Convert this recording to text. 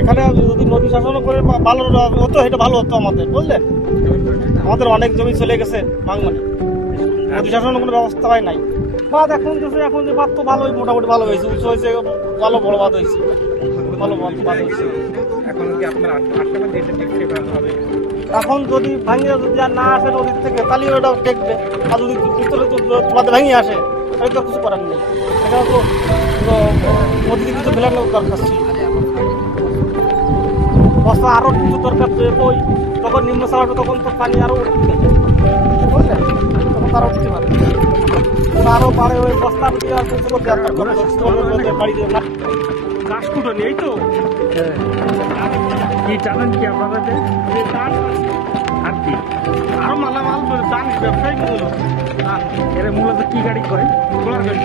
এখানে যদি নদী শাসন করে ভালো হতো, এটা ভালো হতো আমাদের, বুঝলে? আমাদের অনেক জমি চলে গেছে বাংলায়, নদী শাসনের কোনো ব্যবস্থা হয় নাই। বাঁধ এখন যে বাঁধ তো ভালোই, মোটামুটি ভালো হয়েছে, উঁচু হয়েছে, ভালো বড় বাঁধ হয়েছে, ভালো বাঁধ হয়েছে। এখন যদি ভাঙিয়ে যদি আর না আসে নদীর থেকে, তাহলে ওটাও টেকবে। আর যদি ভিতরে তোমাদের ভেঙে আসে, তাহলে তো কিছু করার নেই। এখানে তো নদীতে কিছু ফেলানোর দরকার ছিল, বস্তা আরো কিছু দরকার। ওই তখন নিম্ন সালাটা, তখন তো পানি আরো বুঝলেন, তখন আরো উঠতে পারে, আরো বাড়ে। ওই বস্তা বাড়িতে গাছ কুটো নেই তো, কি জানেন কি আপনারা? আর কি আরো মালামাল জানি, ব্যবসায়ী মূলত কি গাড়ি করে, ঘোড়ার গাড়ি।